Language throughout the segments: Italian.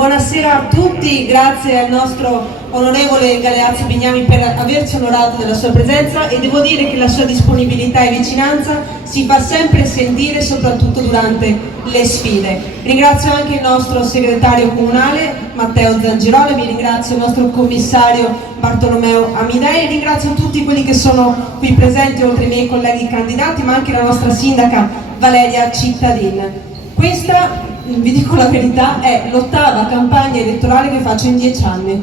buonasera a tutti, grazie al nostro onorevole Galeazzo Bignami per averci onorato della sua presenza e devo dire che la sua disponibilità e vicinanza si fa sempre sentire soprattutto durante le sfide. Ringrazio anche il nostro segretario comunale Matteo Zangiroli, vi ringrazio il nostro commissario Bartolomeo Amidei, ringrazio tutti quelli che sono qui presenti oltre ai miei colleghi candidati ma anche la nostra sindaca Valeria Cittadin. Questa, vi dico la verità, è l'8ª campagna elettorale che faccio in 10 anni.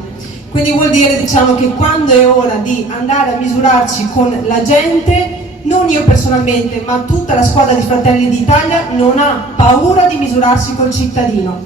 Quindi vuol dire, diciamo, che quando è ora di andare a misurarci con la gente, non io personalmente, ma tutta la squadra di Fratelli d'Italia non ha paura di misurarsi col cittadino.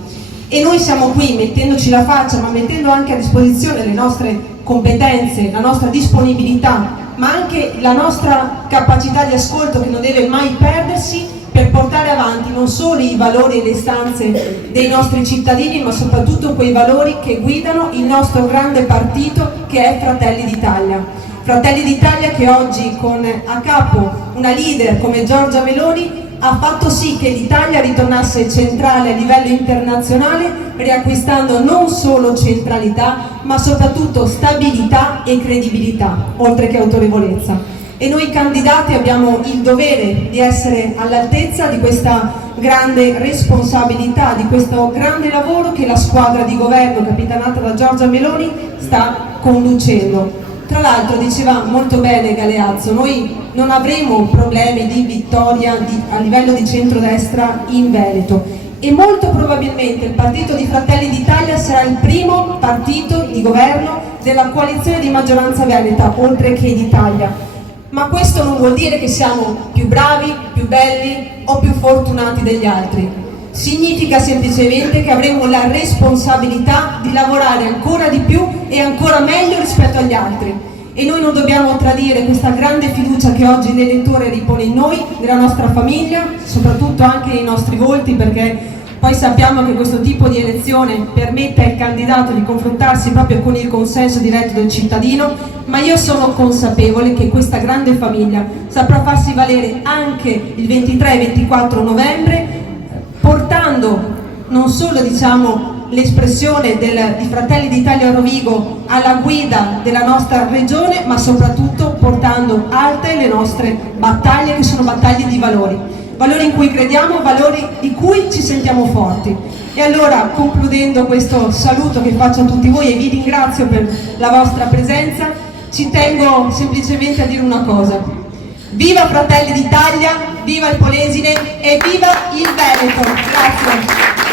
E noi siamo qui mettendoci la faccia, ma mettendo anche a disposizione le nostre competenze, la nostra disponibilità, ma anche la nostra capacità di ascolto che non deve mai perdersi, per portare avanti non solo i valori e le istanze dei nostri cittadini, ma soprattutto quei valori che guidano il nostro grande partito che è Fratelli d'Italia. Fratelli d'Italia che oggi con a capo una leader come Giorgia Meloni ha fatto sì che l'Italia ritornasse centrale a livello internazionale, riacquistando non solo centralità, ma soprattutto stabilità e credibilità, oltre che autorevolezza. E noi candidati abbiamo il dovere di essere all'altezza di questa grande responsabilità, di questo grande lavoro che la squadra di governo capitanata da Giorgia Meloni sta conducendo. Tra l'altro diceva molto bene Galeazzo, noi non avremo problemi di vittoria a livello di centrodestra in Veneto e molto probabilmente il partito di Fratelli d'Italia sarà il primo partito di governo della coalizione di maggioranza veneta, oltre che d'Italia. Ma questo non vuol dire che siamo più bravi, più belli o più fortunati degli altri. Significa semplicemente che avremo la responsabilità di lavorare ancora di più e ancora meglio rispetto agli altri. E noi non dobbiamo tradire questa grande fiducia che oggi l'elettore ripone in noi, nella nostra famiglia, soprattutto anche nei nostri volti, perché poi sappiamo che questo tipo di elezione permette al candidato di confrontarsi proprio con il consenso diretto del cittadino, ma io sono consapevole che questa grande famiglia saprà farsi valere anche il 23 e 24 novembre, portando non solo, diciamo, l'espressione di Fratelli d'Italia Rovigo alla guida della nostra regione, ma soprattutto portando alte le nostre battaglie, che sono battaglie di valori. Valori in cui crediamo, valori di cui ci sentiamo forti. E allora, concludendo questo saluto che faccio a tutti voi e vi ringrazio per la vostra presenza, ci tengo semplicemente a dire una cosa. Viva Fratelli d'Italia, viva il Polesine e viva il Veneto! Grazie!